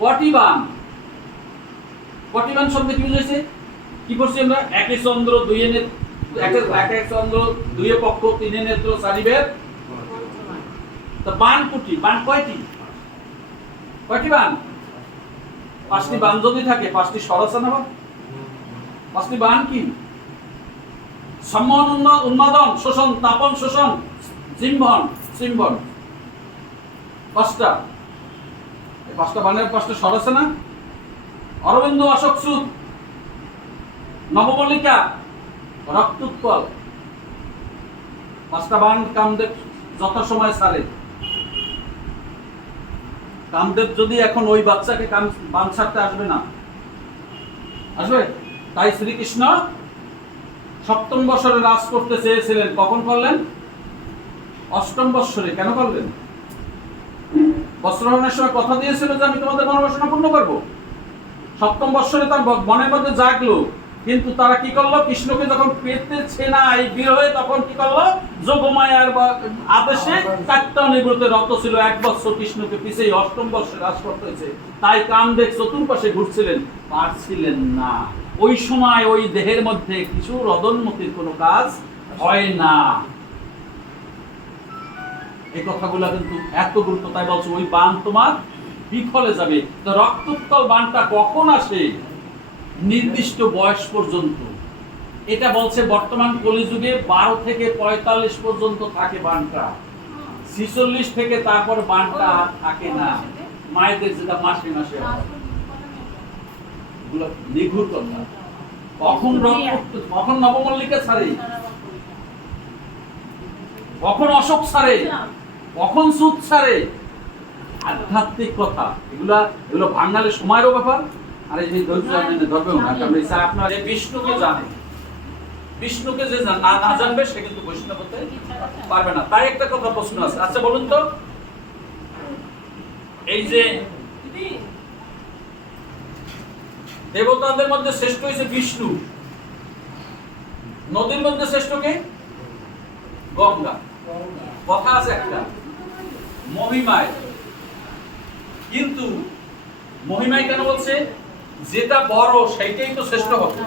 কটি বান? কটি বান শব্দে কি বুঝাইছে? কি করছি আমরা? একে চন্দ্র দুইয়ে একে চন্দ্র দুইয়ে পক্ষ তিনে নেত্র চারিবেদ। তো বান কোটি? বান কয়টি? কয়টি বান? পাঁচটি বান যদি থাকে পাঁচটি স্বর আছে না? পাঁচটি বান কি? সম্মন, উন্মাদন, শোষণ, তাপন, শোষণ, জিম্ভন, সিম্বন। পাঁচটা। এই পাঁচটা বানের পাঁচটা স্বর আছে না? অরবিন্দ, অশোক সুদ, নবমল্লিকা, রক্তোৎপল। পাঁচটা বান কামদেব যথাসময় ছাড়ে। কামদেব যদি এখন ওই বাচ্চাকে বান ছাড়তে আসবে না, আসবে? তাই শ্রীকৃষ্ণ সপ্তম বৎসরে রাজ করতে চেয়েছিলেন। কখন করলেন? অষ্টম বৎসরে। কেন করলেন? বস্ত্রহরণের সময় কথা দিয়েছিল যে আমি তোমাদের মনোবাসনা পূর্ণ করবো। সপ্তম বৎসরে তার মনের মধ্যে জাগলো, কিন্তু তারা কি করলো? কৃষ্ণকে যখন পেতেছে না এই বিরহে, তখন কি করলো? যোগমায়ার আদেশে কাত্যায়নে রত ছিল। এক বৎসর কৃষ্ণকে পিছিয়ে অষ্টম বৎসরে রাজ করতে হয়েছে। তাই কামদেব চতুর্পাশে ঘুরছিলেন, পারছিলেন না। ওই সময় ওই দেহের মধ্যে কিছু রদনমতির কোনো কাজ হয় না। এই কথাগুলো কিন্তু এত গুরুত্ব, তাই বলছো ওই বান তোমার বিফলে যাবে। তো রক্তোৎপল বানটা কখন আসে? নির্দিষ্ট বয়স পর্যন্ত। এটা বলছে বর্তমান কলিযুগে 12 থেকে 45 পর্যন্ত থাকে বানটা। 46 থেকে তারপর বানটা থাকে না। মায়েদের যেটা মাসে মাসে এগুলো নিঘুর কথা। কখন নবমল্লিকা ছাড়ে, কখন অশোক ছাড়ে, কখন সুদ ছাড়ে, আধ্যাত্মিক কথা। এগুলো বাঙালির সময়েরও ব্যাপার। আর এই ধৈর্য ধরবেও না, কারণ আপনার যে বিষ্ণুকে জানে, বিষ্ণুকে যে না জানবে সে কিন্তু বৈষ্ণব হতে পারবে না। তাই একটা কথা প্রশ্ন আছে। আচ্ছা বলুন তো, এই যে দেবতাদের মধ্যে শ্রেষ্ঠ হয়েছে বিষ্ণু, নদীর মধ্যে শ্রেষ্ঠ কে? গঙ্গা। কথা আছে একটা মহিমায়, কিন্তু মহিমায় কেন বলছে? যেটা বড় সেইটাই তো শ্রেষ্ঠ হবে।